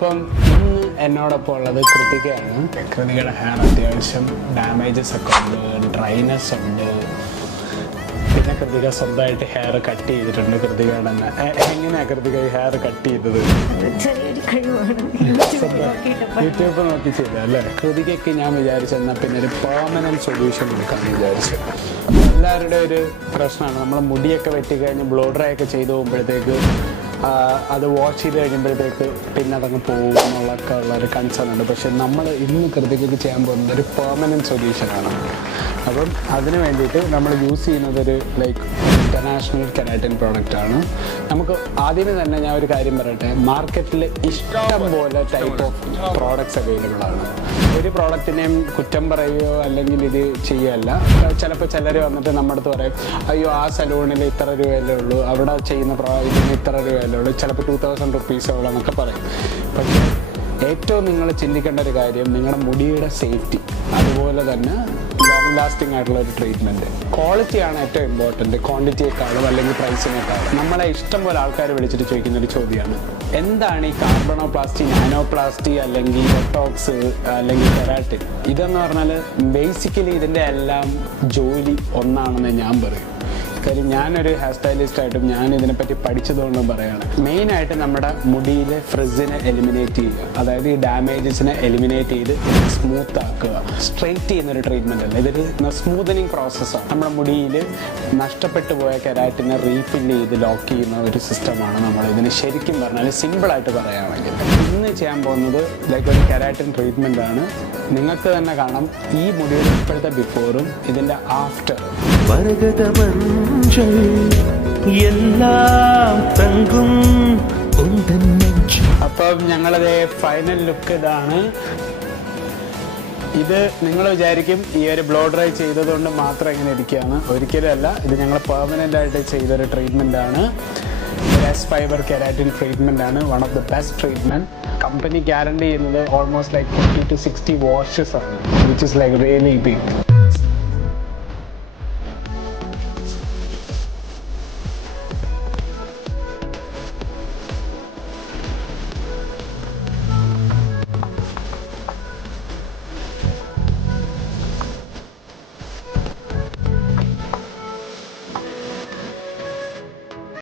അപ്പം ഇന്ന് എന്നോടൊപ്പം ഉള്ളത് കൃതികയാണ്. കൃതികയുടെ ഹെയർ അത്യാവശ്യം ഡാമേജസ് ഒക്കെ ഉണ്ട്, ഡ്രൈനെസ് ഉണ്ട്. പിന്നെ കൃതിക സ്വന്തമായിട്ട് ഹെയർ കട്ട് ചെയ്തിട്ടുണ്ട്. കൃതികയുടെ തന്നെ എങ്ങനെയാ കൃതിക ഈ ഹെയർ കട്ട് ചെയ്തത്? യൂട്യൂബ് നോക്കി ചെയ്ത അല്ലേ? കൃതികയ്ക്ക് ഞാൻ വിചാരിച്ചെന്നാൽ പിന്നെ ഒരു പെർമനന്റ് സൊല്യൂഷൻ എടുക്കാമെന്ന് വിചാരിച്ചു. എല്ലാവരുടെ ഒരു പ്രശ്നമാണ്, നമ്മൾ മുടിയൊക്കെ വെട്ടിക്കഴിഞ്ഞ് ബ്ലോ ഡ്രൈ ഒക്കെ ചെയ്ത് പോകുമ്പോഴത്തേക്ക് അത് വാഷ് ചെയ്ത് കഴിയുമ്പോഴത്തേക്ക് പിന്നെ അതങ്ങ് പോകും എന്നുള്ളതൊക്കെ ഉള്ളൊരു കൺസേൺ ഉണ്ട്. പക്ഷെ നമ്മൾ ഇന്ന് കൃതികയ്ക്ക് ചെയ്യാൻ പോകുന്നത് ഒരു പെർമനൻറ്റ് സൊല്യൂഷനാണ്. അപ്പം അതിന് വേണ്ടിയിട്ട് നമ്മൾ യൂസ് ചെയ്യുന്നത് ഒരു ഇൻ്റർനാഷണൽ കെരാറ്റിൻ പ്രോഡക്റ്റാണ്. നമുക്ക് ആദ്യമേ തന്നെ ഞാൻ ഒരു കാര്യം പറയട്ടെ, മാർക്കറ്റിൽ ഇഷ്ടം പോലെ ടൈപ്പ് ഓഫ് പ്രോഡക്ട്സ് അവൈലബിൾ ആണ്. ഒരു പ്രോഡക്റ്റിനെയും കുറ്റം പറയുകയോ അല്ലെങ്കിൽ ഇത് ചെയ്യുകയല്ല. ചിലപ്പോൾ ചിലർ വന്നിട്ട് നമ്മുടെ അടുത്ത് പറയും, അയ്യോ ആ സലൂണിൽ ഇത്ര രൂപയല്ലേ ഉള്ളൂ, അവിടെ ചെയ്യുന്ന ഇതിന് ഇത്ര രൂപയല്ലേ ഉള്ളൂ, ചിലപ്പോൾ 2000 റുപ്പീസേ ഉള്ളൂ എന്നൊക്കെ പറയും. പക്ഷേ ഏറ്റവും നിങ്ങൾ ചിന്തിക്കേണ്ട ഒരു കാര്യം നിങ്ങളുടെ മുടിയുടെ സേഫ്റ്റി, അതുപോലെ തന്നെ ലോങ് ലാസ്റ്റിംഗ് ആയിട്ടുള്ള ഒരു ട്രീറ്റ്മെൻറ്റ്. ക്വാളിറ്റിയാണ് ഏറ്റവും ഇമ്പോർട്ടൻറ്റ്, ക്വാണ്ടിറ്റിയെക്കാളും അല്ലെങ്കിൽ പ്രൈസിനേക്കാളും. നമ്മളെ ഇഷ്ടം പോലെ ആൾക്കാർ വിളിച്ചിട്ട് ചോദിക്കുന്ന ഒരു ചോദ്യമാണ്, എന്താണ് ഈ കാർബണോപ്ലാസ്റ്റി, നാനോപ്ലാസ്റ്റി അല്ലെങ്കിൽ ബോട്ടോക്സ് അല്ലെങ്കിൽ കെരാറ്റിൻ? ഇതെന്ന് പറഞ്ഞാൽ ബേസിക്കലി ഇതിൻ്റെ എല്ലാം ജോലി ഒന്നാണെന്ന് ഞാൻ പറയും. കാര്യം ഞാനൊരു ഹെയർ സ്റ്റൈലിസ്റ്റായിട്ടും ഞാൻ ഇതിനെപ്പറ്റി പഠിച്ചതുകൊണ്ടും പറയുകയാണ്. മെയിനായിട്ട് നമ്മുടെ മുടിയിലെ ഫ്രിസിനെ എലിമിനേറ്റ് ചെയ്യുക, അതായത് ഈ ഡാമേജസിനെ എലിമിനേറ്റ് ചെയ്ത് സ്മൂത്ത് ആക്കുക. സ്ട്രെയിറ്റ് ചെയ്യുന്നൊരു ട്രീറ്റ്മെൻ്റ് അല്ല, ഇതൊരു സ്മൂത്തനിങ് പ്രോസസ്സാണ്. നമ്മുടെ മുടിയിൽ നഷ്ടപ്പെട്ടു പോയ കെരാറ്റിനെ റീഫില്ല് ചെയ്ത് ലോക്ക് ചെയ്യുന്ന ഒരു സിസ്റ്റമാണ് നമ്മൾ ഇതിന് ശരിക്കും പറഞ്ഞാൽ സിമ്പിളായിട്ട് പറയുകയാണെങ്കിൽ. ഇന്ന് ചെയ്യാൻ പോകുന്നത് ഒരു കെരാറ്റിൻ ട്രീറ്റ്മെൻ്റ് ആണ്. നിങ്ങൾക്ക് തന്നെ കാണാം ഈ മുടിയുടെ ഇപ്പോഴത്തെ ബിഫോറും ഇതിൻ്റെ ആഫ്റ്റർ. അപ്പം ഞങ്ങളത് ഫൈനൽ ലുക്ക് ഇതാണ്. ഇത് നിങ്ങൾ വിചാരിക്കും ഈ ഒരു ബ്ലോ ഡ്രൈ ചെയ്തതുകൊണ്ട് മാത്രം ഇങ്ങനെ ഇരിക്കുകയാണ്. ഒരിക്കലും അല്ല, ഇത് ഞങ്ങൾ പെർമനൻ്റ് ആയിട്ട് ചെയ്തൊരു ട്രീറ്റ്മെൻ്റ് ആണ്. എസ് ഫൈബർ കെരാറ്റിൻ ട്രീറ്റ്മെൻ്റ് ആണ്, one of the best treatment. Company guarantee ചെയ്യുന്നത് ഓൾമോസ്റ്റ് 50 to 60 വാഷസ് ആണ്, വിച്ച് ഇസ് റിയലി ബിഗ്.